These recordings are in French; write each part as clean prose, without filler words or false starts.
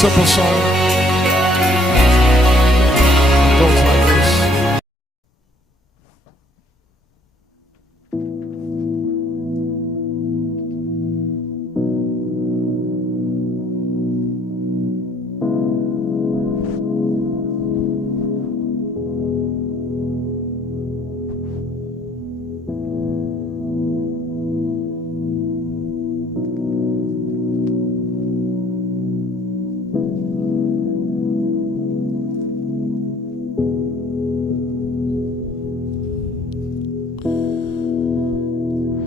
simple song goes like this.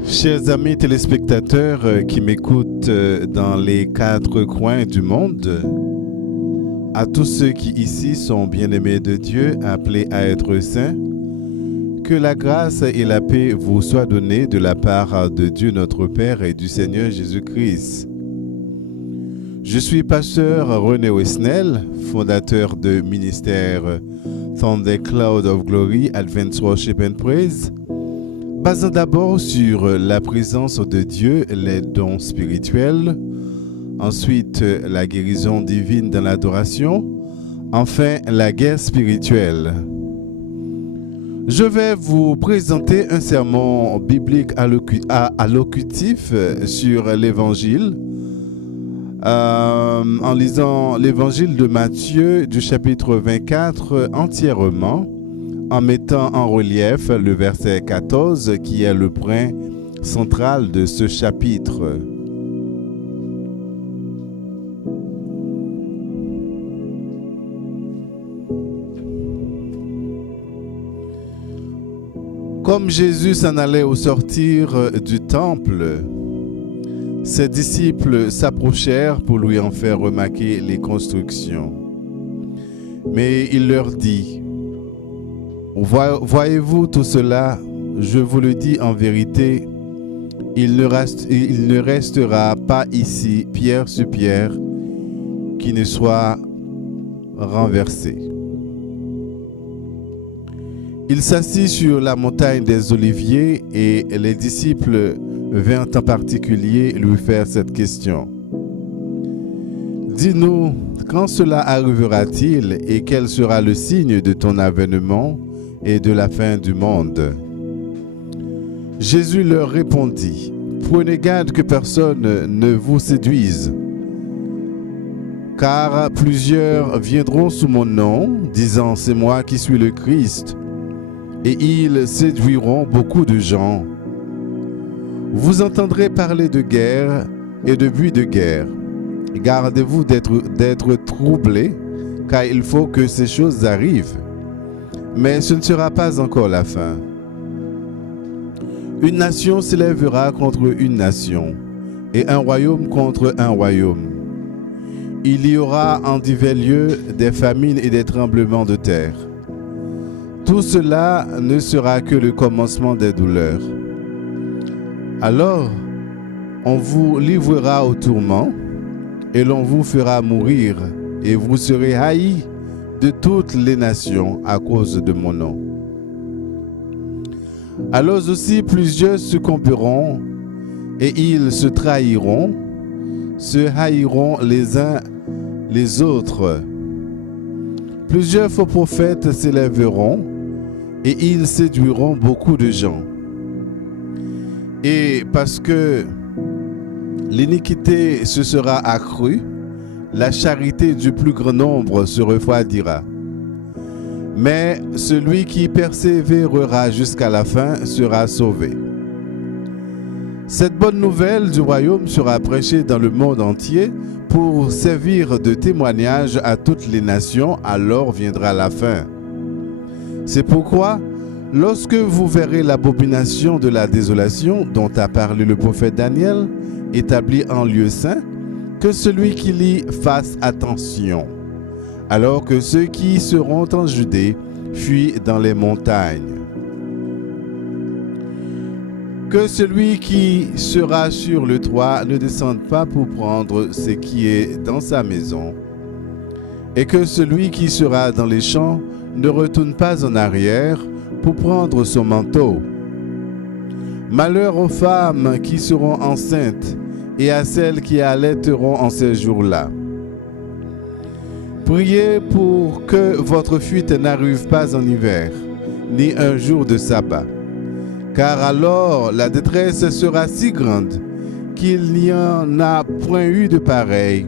Chers amis téléspectateurs qui m'écoutent dans les quatre coins du monde, à tous ceux qui ici sont bien-aimés de Dieu, appelés à être saints, que la grâce et la paix vous soient données de la part de Dieu notre Père et du Seigneur Jésus-Christ. Je suis pasteur René Wesnel, fondateur de ministère Thunder Cloud of Glory Advent Worship and Praise, basant d'abord sur la présence de Dieu, les dons spirituels, ensuite la guérison divine dans l'adoration, enfin la guerre spirituelle. Je vais vous présenter un sermon biblique allocutif sur l'Évangile en lisant l'Évangile de Matthieu du chapitre 24 entièrement, en mettant en relief le verset 14 qui est le point central de ce chapitre. Comme Jésus s'en allait au sortir du temple, ses disciples s'approchèrent pour lui en faire remarquer les constructions. Mais il leur dit: Voyez-vous tout cela? Je vous le dis en vérité, il ne restera pas ici pierre sur pierre qui ne soit renversé. Il s'assit sur la montagne des Oliviers et les disciples vinrent en particulier lui faire cette question. Dis-nous, quand cela arrivera-t-il et quel sera le signe de ton avènement et de la fin du monde? Jésus leur répondit: Prenez garde que personne ne vous séduise, car plusieurs viendront sous mon nom, disant c'est moi qui suis le Christ, et ils séduiront beaucoup de gens. Vous entendrez parler de guerre et de buts de guerre. Gardez-vous d'être troublés, car il faut que ces choses arrivent. Mais ce ne sera pas encore la fin. Une nation s'élèvera contre une nation, et un royaume contre un royaume. Il y aura en divers lieux des famines et des tremblements de terre. Tout cela ne sera que le commencement des douleurs. Alors, on vous livrera au tourment, et l'on vous fera mourir, et vous serez haïs de toutes les nations à cause de mon nom. Alors aussi plusieurs succomberont et ils se trahiront, se haïront les uns les autres. Plusieurs faux prophètes s'élèveront et ils séduiront beaucoup de gens. Et parce que l'iniquité se sera accrue, la charité du plus grand nombre se refroidira. Mais celui qui persévérera jusqu'à la fin sera sauvé. Cette bonne nouvelle du royaume sera prêchée dans le monde entier pour servir de témoignage à toutes les nations, alors viendra la fin. C'est pourquoi, lorsque vous verrez l'abomination de la désolation dont a parlé le prophète Daniel, établie en lieu saint, que celui qui lit fasse attention, alors que ceux qui seront en Judée fuient dans les montagnes. Que celui qui sera sur le toit ne descende pas pour prendre ce qui est dans sa maison, et que celui qui sera dans les champs ne retourne pas en arrière pour prendre son manteau. Malheur aux femmes qui seront enceintes et à celles qui allaiteront en ces jours-là. Priez pour que votre fuite n'arrive pas en hiver, ni un jour de sabbat, car alors la détresse sera si grande qu'il n'y en a point eu de pareil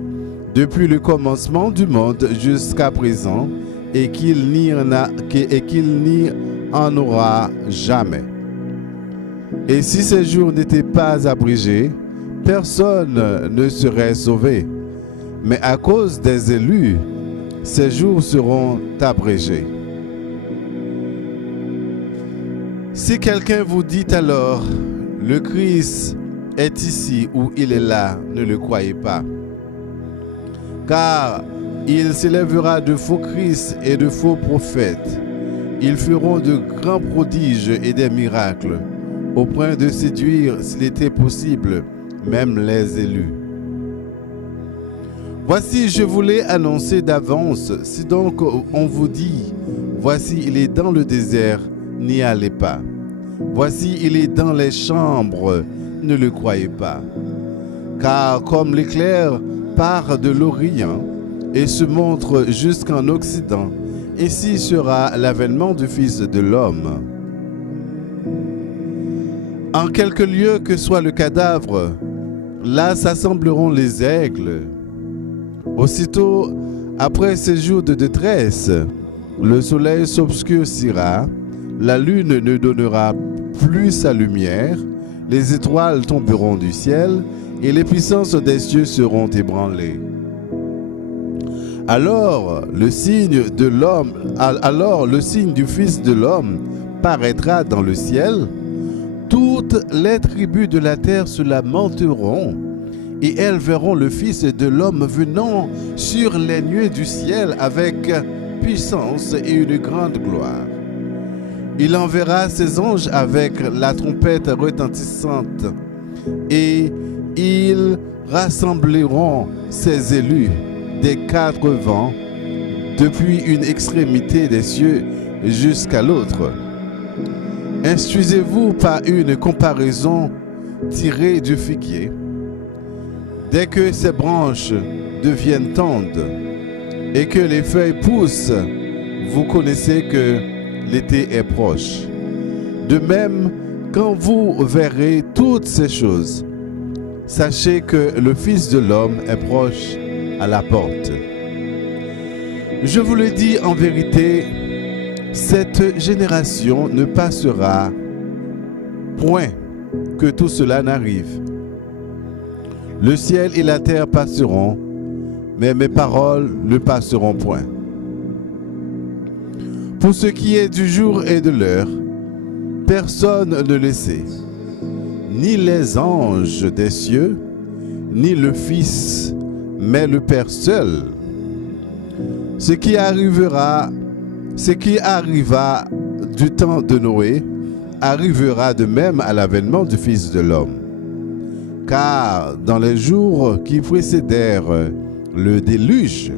depuis le commencement du monde jusqu'à présent, et qu'il n'y en aura jamais. Et si ces jours n'étaient pas abrégés, personne ne serait sauvé. Mais à cause des élus, ces jours seront abrégés. Si quelqu'un vous dit alors, le Christ est ici ou il est là, ne le croyez pas. Car il s'élèvera de faux Christ et de faux prophètes. Ils feront de grands prodiges et des miracles, au point de séduire, s'il était possible, même les élus. Voici, je vous l'ai annoncé d'avance. Si donc on vous dit, voici, il est dans le désert, n'y allez pas. Voici, il est dans les chambres, ne le croyez pas. Car comme l'éclair part de l'Orient et se montre jusqu'en Occident, ainsi sera l'avènement du Fils de l'homme. En quelque lieu que soit le cadavre, là s'assembleront les aigles. Aussitôt, après ces jours de détresse, le soleil s'obscurcira, la lune ne donnera plus sa lumière, les étoiles tomberont du ciel et les puissances des cieux seront ébranlées. Alors le signe du Fils de l'homme paraîtra dans le ciel. Toutes les tribus de la terre se lamenteront et elles verront le Fils de l'homme venant sur les nuées du ciel avec puissance et une grande gloire. Il enverra ses anges avec la trompette retentissante et ils rassembleront ses élus des quatre vents depuis une extrémité des cieux jusqu'à l'autre. Instruisez-vous par une comparaison tirée du figuier. Dès que ses branches deviennent tendres et que les feuilles poussent, vous connaissez que l'été est proche. De même, quand vous verrez toutes ces choses, sachez que le Fils de l'homme est proche à la porte. Je vous le dis en vérité, cette génération ne passera point que tout cela n'arrive. Le ciel et la terre passeront, mais mes paroles ne passeront point. Pour ce qui est du jour et de l'heure, personne ne le sait, ni les anges des cieux, ni le Fils, mais le Père seul. Ce qui arriva du temps de Noé, arrivera de même à l'avènement du Fils de l'homme. Car dans les jours qui précédèrent le déluge,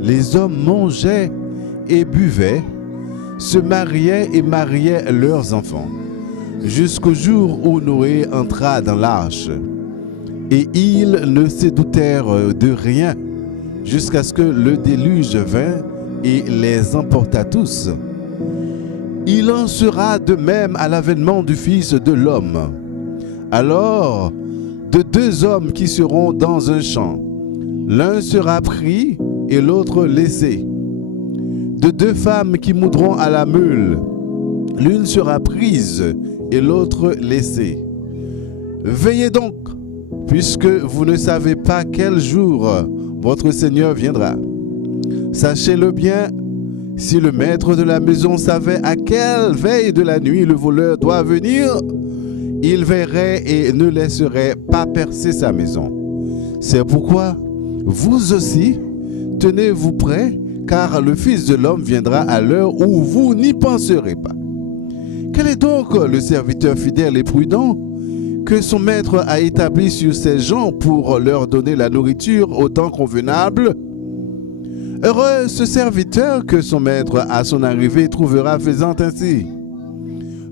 les hommes mangeaient et buvaient, se mariaient et mariaient leurs enfants, jusqu'au jour où Noé entra dans l'arche. Et ils ne se doutèrent de rien, jusqu'à ce que le déluge vint et les emporta tous. Il en sera de même à l'avènement du Fils de l'homme. Alors, de deux hommes qui seront dans un champ, l'un sera pris et l'autre laissé. De deux femmes qui moudront à la meule, l'une sera prise et l'autre laissée. Veillez donc, puisque vous ne savez pas quel jour votre Seigneur viendra. Sachez-le bien, si le maître de la maison savait à quelle veille de la nuit le voleur doit venir, il veillerait et ne laisserait pas percer sa maison. C'est pourquoi, vous aussi, tenez-vous prêts, car le Fils de l'homme viendra à l'heure où vous n'y penserez pas. Quel est donc le serviteur fidèle et prudent que son maître a établi sur ses gens pour leur donner la nourriture au temps convenable? Heureux ce serviteur que son maître à son arrivée trouvera faisant ainsi.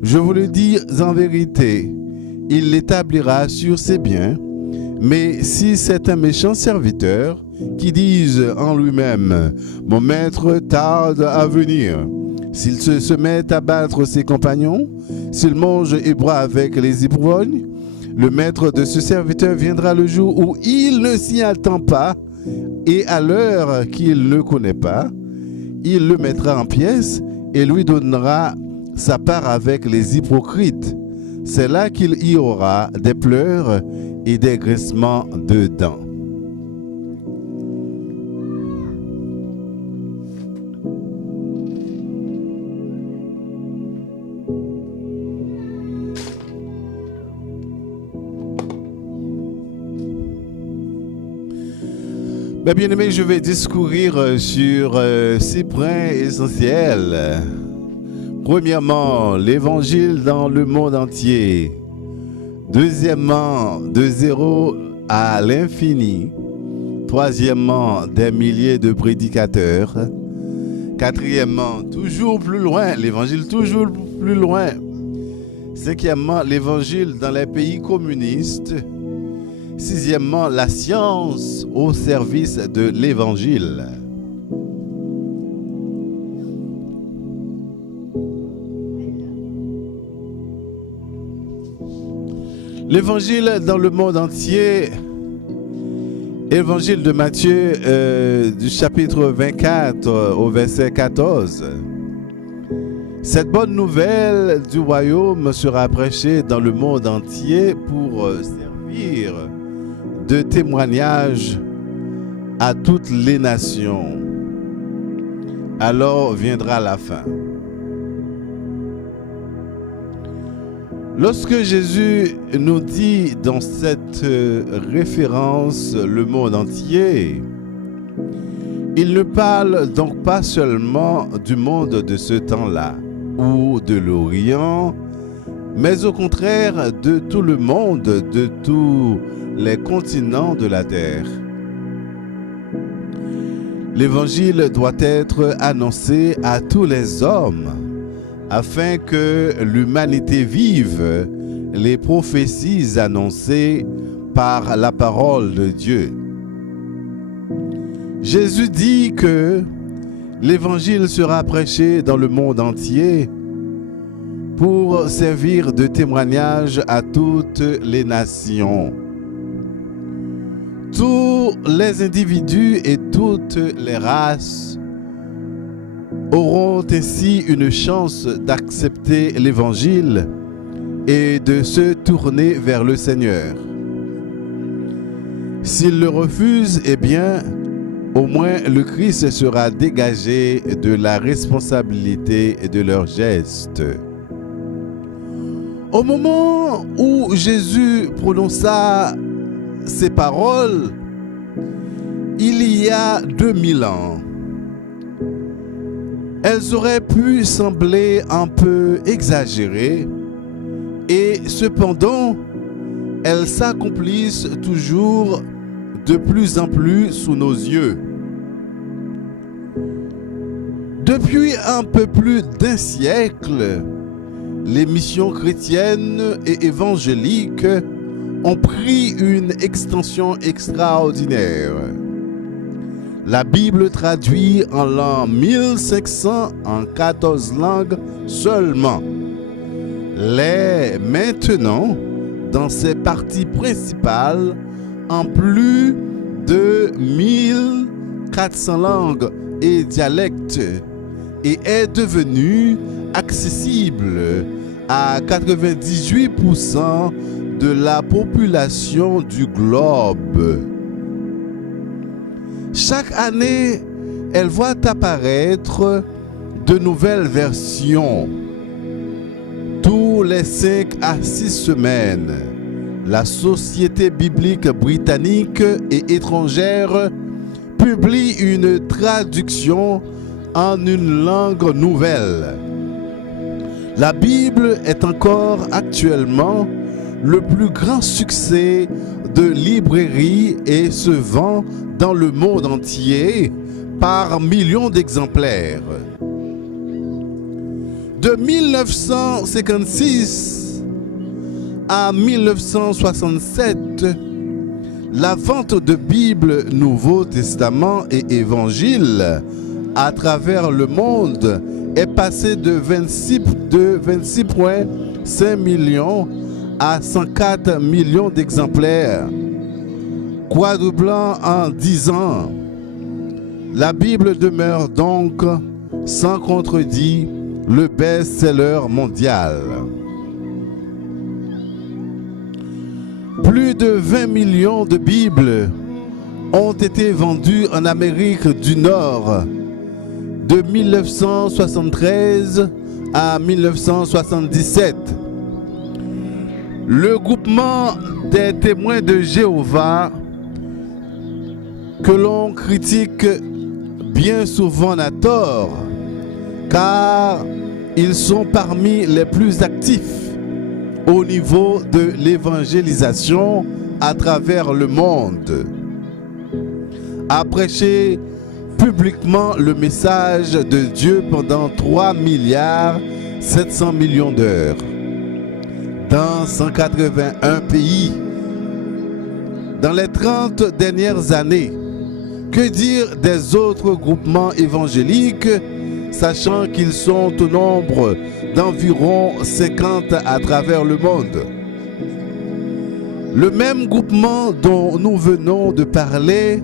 Je vous le dis en vérité, il l'établira sur ses biens. Mais si c'est un méchant serviteur, qui disent en lui-même, mon maître tarde à venir. S'il se met à battre ses compagnons, s'il mange et boit avec les ivrognes, le maître de ce serviteur viendra le jour où il ne s'y attend pas et à l'heure qu'il ne connaît pas, il le mettra en pièces et lui donnera sa part avec les hypocrites. C'est là qu'il y aura des pleurs et des grincements de dents. Bien aimé, je vais discourir sur 6 points essentiels. Premièrement, l'évangile dans le monde entier. Deuxièmement, de zéro à l'infini. Troisièmement, des milliers de prédicateurs. Quatrièmement, toujours plus loin, l'évangile toujours plus loin. Cinquièmement, l'évangile dans les pays communistes. Sixièmement, la science au service de l'évangile. L'évangile dans le monde entier, évangile de Matthieu du chapitre 24 au verset 14. Cette bonne nouvelle du royaume sera prêchée dans le monde entier pour servir de témoignage à toutes les nations. Alors viendra la fin. Lorsque Jésus nous dit dans cette référence le monde entier, il ne parle donc pas seulement du monde de ce temps-là ou de l'Orient, mais au contraire de tout le monde, de tous les continents de la terre. L'évangile doit être annoncé à tous les hommes afin que l'humanité vive les prophéties annoncées par la parole de Dieu. Jésus dit que l'évangile sera prêché dans le monde entier pour servir de témoignage à toutes les nations. Tous les individus et toutes les races auront ainsi une chance d'accepter l'évangile et de se tourner vers le Seigneur. S'ils le refusent, eh bien, au moins le Christ sera dégagé de la responsabilité de leurs gestes. Au moment où Jésus prononça ces paroles, il y a 2000 ans, elles auraient pu sembler un peu exagérées et cependant, elles s'accomplissent toujours de plus en plus sous nos yeux. Depuis un peu plus d'un siècle, les missions chrétiennes et évangéliques ont pris une extension extraordinaire. La Bible traduit en l'an 1500 en 14 langues seulement. L'est maintenant dans ses parties principales en plus de 1400 langues et dialectes et est devenue accessible à 98% de la population du globe. Chaque année, elle voit apparaître de nouvelles versions. Tous les 5 à 6 semaines, la Société biblique britannique et étrangère publie une traduction en une langue nouvelle. La Bible est encore actuellement le plus grand succès de librairie et se vend dans le monde entier par millions d'exemplaires. De 1956 à 1967, La vente de Bible, Nouveau Testament et Évangile à travers le monde est passée de 26,5 millions à 104 millions d'exemplaires, quadruplant en 10 ans. La Bible demeure donc, sans contredit, le best-seller mondial. Plus de 20 millions de Bibles ont été vendues en Amérique du Nord de 1973 à 1977. Le groupement des témoins de Jéhovah, que l'on critique bien souvent à tort, car ils sont parmi les plus actifs au niveau de l'évangélisation à travers le monde, a prêché publiquement le message de Dieu pendant 3,7 milliards d'heures dans 181 pays. Dans les 30 dernières années, que dire des autres groupements évangéliques, sachant qu'ils sont au nombre d'environ 50 à travers le monde? Le même groupement dont nous venons de parler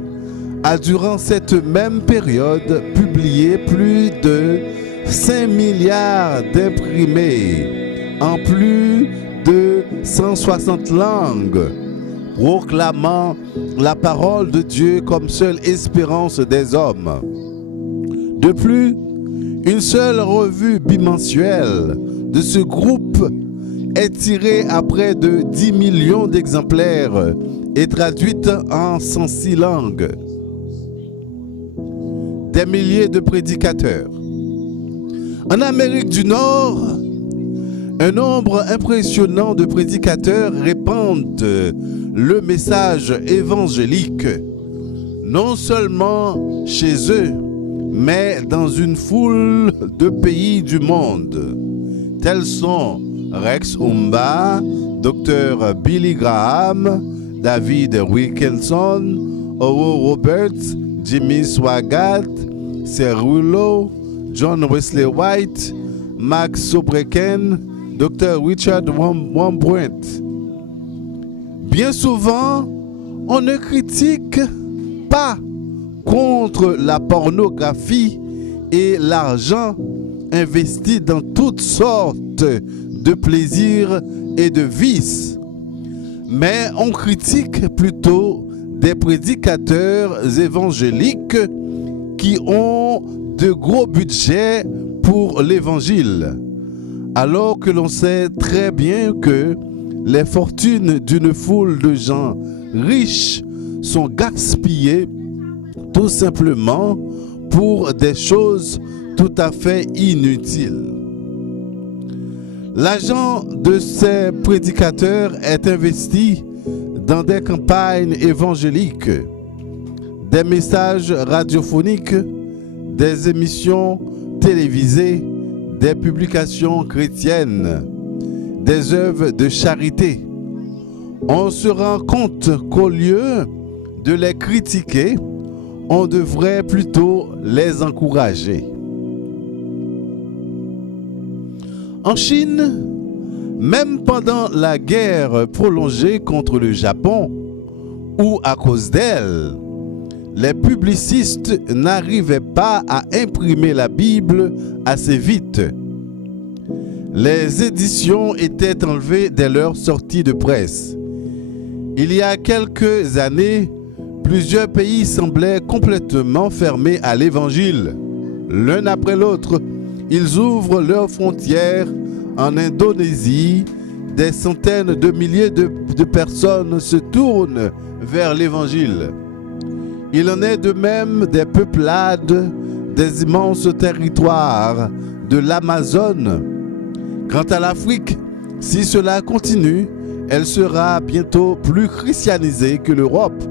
a durant cette même période publié plus de 5 milliards d'imprimés en plus de 160 langues, proclamant la parole de Dieu comme seule espérance des hommes. De plus, une seule revue bimensuelle de ce groupe est tirée à près de 10 millions d'exemplaires et traduite en 106 langues. Des milliers de prédicateurs. En Amérique du Nord, un nombre impressionnant de prédicateurs répandent le message évangélique, non seulement chez eux, mais dans une foule de pays du monde, tels sont Rex Umba, Dr. Billy Graham, David Wilkerson, Oral Roberts, Jimmy Swaggart, Cerullo, John Wesley White, Max Sobreken, Dr. Richard Wurmbrand. Bien souvent, on ne critique pas contre la pornographie et l'argent investi dans toutes sortes de plaisirs et de vices, mais on critique plutôt des prédicateurs évangéliques qui ont de gros budgets pour l'évangile, alors que l'on sait très bien que les fortunes d'une foule de gens riches sont gaspillées tout simplement pour des choses tout à fait inutiles. L'argent de ces prédicateurs est investi dans des campagnes évangéliques, des messages radiophoniques, des émissions télévisées, des publications chrétiennes, des œuvres de charité. On se rend compte qu'au lieu de les critiquer, on devrait plutôt les encourager. En Chine, même pendant la guerre prolongée contre le Japon, ou à cause d'elle, les publicistes n'arrivaient pas à imprimer la Bible assez vite. Les éditions étaient enlevées dès leur sortie de presse. Il y a quelques années, plusieurs pays semblaient complètement fermés à l'Évangile. L'un après l'autre, ils ouvrent leurs frontières. En Indonésie, des centaines de milliers de personnes se tournent vers l'Évangile. Il en est de même des peuplades, des immenses territoires de l'Amazone. Quant à l'Afrique, si cela continue, elle sera bientôt plus christianisée que l'Europe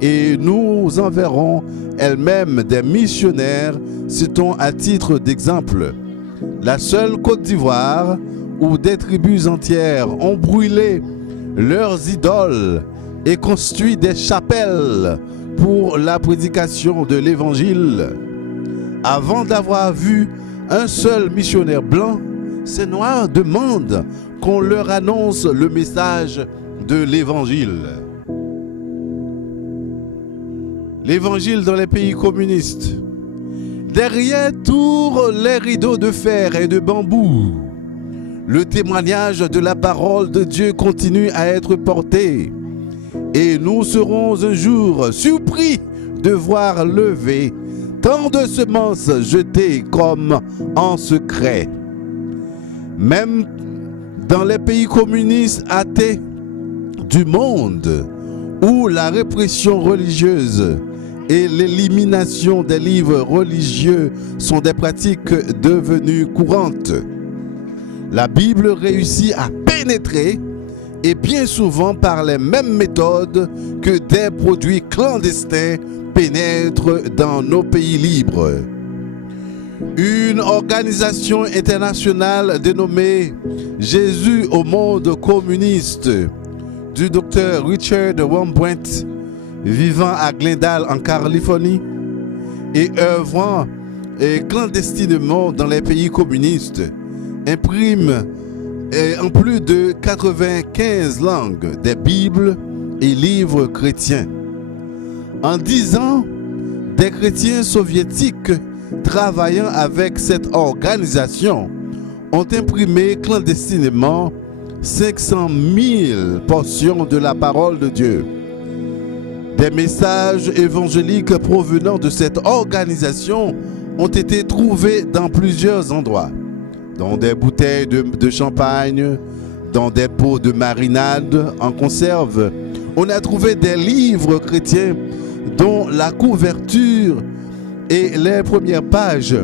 et nous enverrons elle-même des missionnaires, citons à titre d'exemple la seule Côte d'Ivoire où des tribus entières ont brûlé leurs idoles et construit des chapelles pour la prédication de l'Évangile. Avant d'avoir vu un seul missionnaire blanc, ces Noirs demandent qu'on leur annonce le message de l'Évangile. L'Évangile dans les pays communistes. Derrière tous les rideaux de fer et de bambou, le témoignage de la parole de Dieu continue à être porté. Et nous serons un jour surpris de voir lever tant de semences jetées comme en secret. Même dans les pays communistes athées du monde, où la répression religieuse et l'élimination des livres religieux sont des pratiques devenues courantes, la Bible réussit à pénétrer, et bien souvent par les mêmes méthodes que des produits clandestins pénètrent dans nos pays libres. Une organisation internationale dénommée Jésus au monde communiste du docteur Richard Wurmbrand, vivant à Glendale en Californie et œuvrant clandestinement dans les pays communistes, imprime en plus de 95 langues des Bibles et livres chrétiens. En 10 ans, des chrétiens soviétiques travaillant avec cette organisation ont imprimé clandestinement 500 000 portions de la parole de Dieu. Des messages évangéliques provenant de cette organisation ont été trouvés dans plusieurs endroits, dans des bouteilles de champagne, dans des pots de marinade en conserve. On a trouvé des livres chrétiens dont la couverture et les premières pages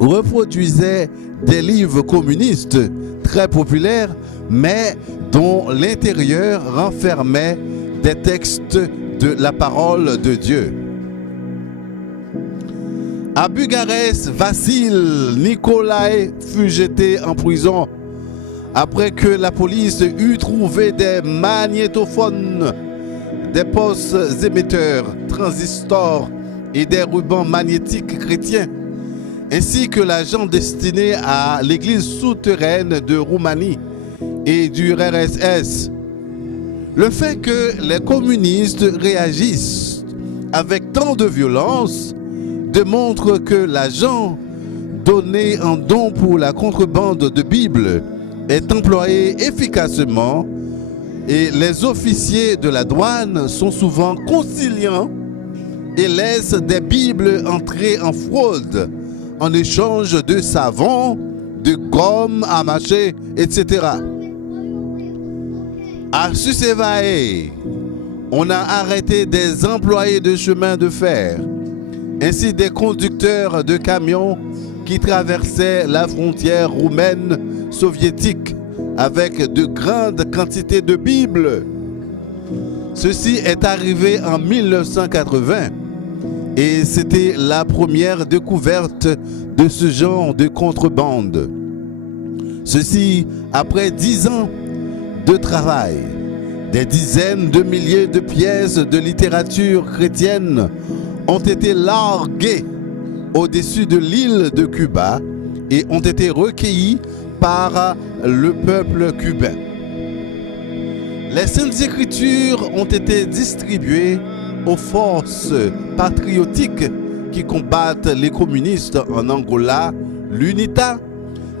reproduisaient des livres communistes très populaires, mais dont l'intérieur renfermait des textes de la parole de Dieu. À Bucarest, Vassil Nicolae fut jeté en prison après que la police eut trouvé des magnétophones, des postes émetteurs, transistors et des rubans magnétiques chrétiens, ainsi que l'argent destiné à l'église souterraine de Roumanie et du RSS. Le fait que les communistes réagissent avec tant de violence démontre que l'argent donné en don pour la contrebande de Bible est employé efficacement et les officiers de la douane sont souvent conciliants et laissent des Bibles entrer en fraude en échange de savon, de gomme à mâcher, etc. À Sucevae, on a arrêté des employés de chemin de fer, ainsi des conducteurs de camions qui traversaient la frontière roumaine soviétique avec de grandes quantités de Bibles. Ceci est arrivé en 1980 et c'était la première découverte de ce genre de contrebande. Ceci après 10 ans de travail. Des dizaines de milliers de pièces de littérature chrétienne ont été larguées au-dessus de l'île de Cuba et ont été recueillies par le peuple cubain. Les Saintes Écritures ont été distribuées aux forces patriotiques qui combattent les communistes en Angola, l'UNITA.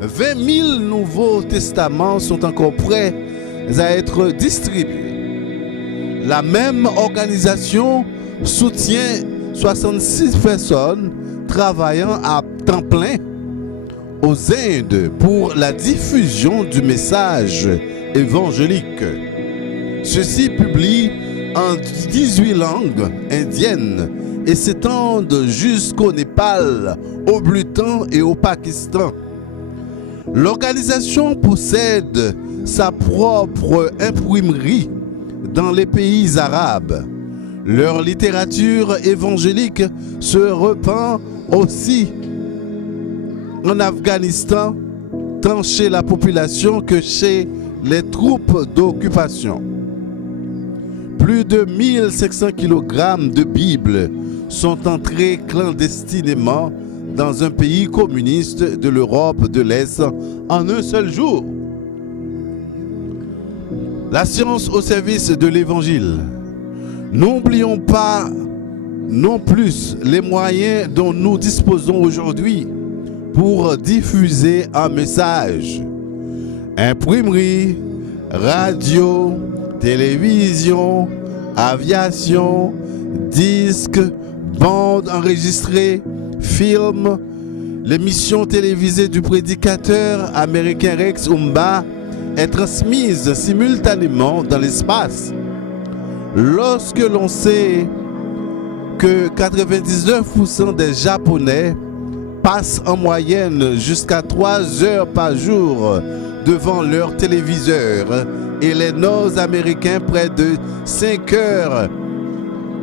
20 000 Nouveaux Testaments sont encore prêts à être distribués. La même organisation soutient 66 personnes travaillant à temps plein aux Indes pour la diffusion du message évangélique. Ceux-ci publient en 18 langues indiennes et s'étendent jusqu'au Népal, au Bhoutan et au Pakistan. L'organisation possède sa propre imprimerie dans les pays arabes. Leur littérature évangélique se répand aussi en Afghanistan, tant chez la population que chez les troupes d'occupation. Plus de 1500 kg de Bibles sont entrés clandestinement dans un pays communiste de l'Europe de l'Est en un seul jour. La science au service de l'Évangile. N'oublions pas non plus les moyens dont nous disposons aujourd'hui pour diffuser un message. Imprimerie, radio, télévision, aviation, disques, bandes enregistrées, films, l'émission télévisée du prédicateur américain Rex Umba est transmise simultanément dans l'espace. Lorsque l'on sait que 99% des Japonais passent en moyenne jusqu'à 3 heures par jour devant leur téléviseur et les Nord-Américains près de 5 heures,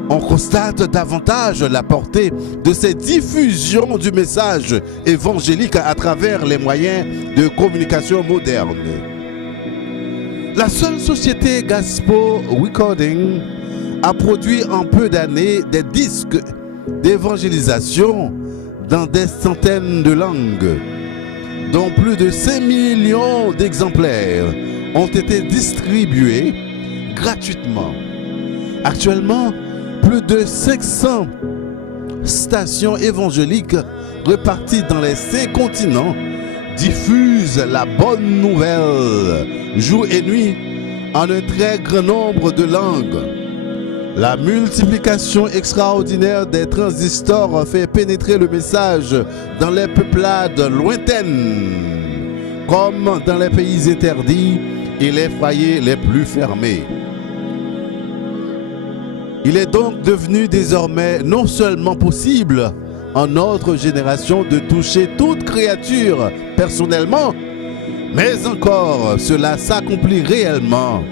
on constate davantage la portée de ces diffusions du message évangélique à travers les moyens de communication modernes. La seule société Gaspo Recording a produit en peu d'années des disques d'évangélisation dans des centaines de langues, dont plus de 5 millions d'exemplaires ont été distribués gratuitement. Actuellement, plus de 500 stations évangéliques réparties dans les 5 continents diffusent la bonne nouvelle jour et nuit en un très grand nombre de langues. La multiplication extraordinaire des transistors fait pénétrer le message dans les peuplades lointaines, comme dans les pays interdits et les foyers les plus fermés. Il est donc devenu désormais non seulement possible en notre génération de toucher toute créature personnellement, mais encore cela s'accomplit réellement.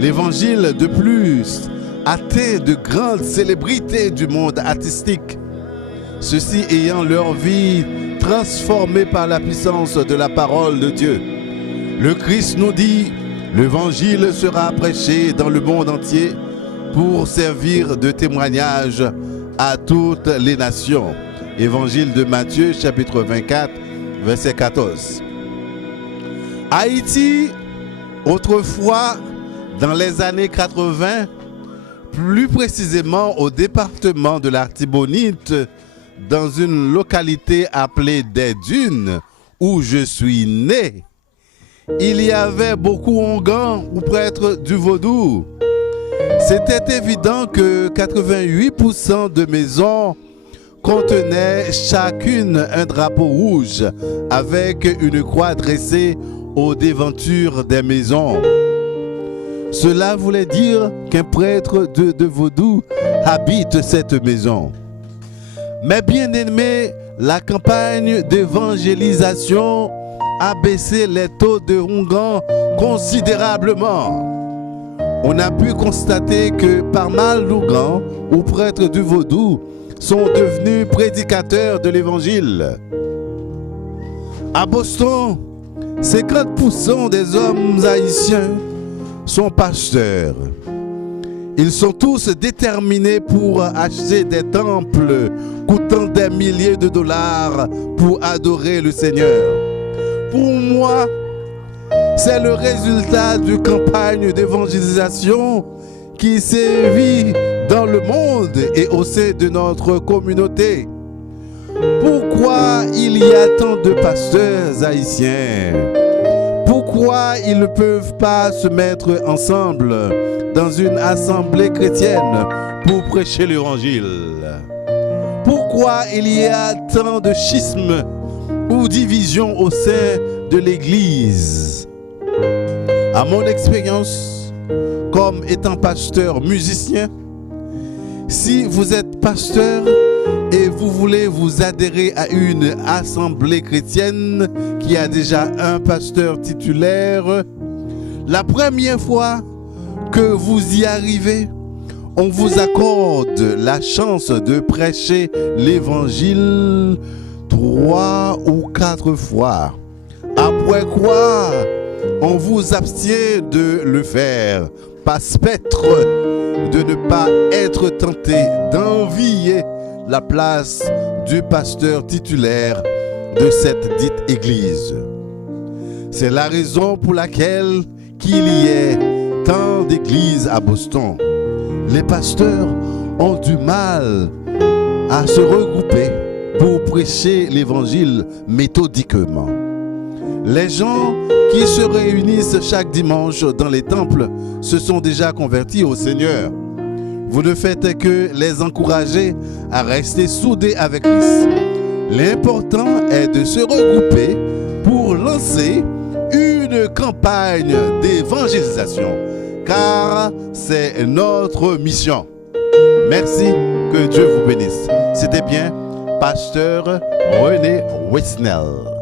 L'évangile de plus atteint de grandes célébrités du monde artistique, ceux-ci ayant leur vie transformée par la puissance de la parole de Dieu. Le Christ nous dit, l'évangile sera prêché dans le monde entier pour servir de témoignage à toutes les nations. Évangile de Matthieu, chapitre 24, verset 14. Haïti, autrefois, dans les années 80, plus précisément au département de l'Artibonite, dans une localité appelée Des Dunes, où je suis né, il y avait beaucoup d'Ongans ou prêtres du vaudou. C'était évident que 88% de maisons contenaient chacune un drapeau rouge avec une croix dressée aux devantures des maisons. Cela voulait dire qu'un prêtre de vaudou habite cette maison. Mais bien aimé, la campagne d'évangélisation a baissé les taux de Ongan considérablement. On a pu constater que pas mal d'Ongans ou prêtres du vaudou sont devenus prédicateurs de l'évangile. À Boston, 50% des hommes haïtiens sont pasteurs. Ils sont tous déterminés pour acheter des temples coûtant des milliers de dollars pour adorer le Seigneur. Pour moi, c'est le résultat d'une campagne d'évangélisation qui sévit dans le monde et au sein de notre communauté. Pourquoi il y a tant de pasteurs haïtiens? Pourquoi ils ne peuvent pas se mettre ensemble dans une assemblée chrétienne pour prêcher l'évangile? Pourquoi il y a tant de schismes ou divisions au sein de l'Église? À mon expérience, comme étant pasteur musicien, si vous êtes pasteur et vous voulez vous adhérer à une assemblée chrétienne qui a déjà un pasteur titulaire, la première fois que vous y arrivez, on vous accorde la chance de prêcher l'évangile 3 ou 4 fois. Après quoi, on vous abstient de le faire pas spectre de ne pas être tenté d'envier la place du pasteur titulaire de cette dite église. C'est la raison pour laquelle qu'il y ait tant d'églises à Boston. Les pasteurs ont du mal à se regrouper pour prêcher l'évangile méthodiquement. Les gens qui se réunissent chaque dimanche dans les temples se sont déjà convertis au Seigneur. Vous ne faites que les encourager à rester soudés avec Christ. L'important est de se regrouper pour lancer une campagne d'évangélisation, car c'est notre mission. Merci, que Dieu vous bénisse. C'était bien Pasteur René Wesnel.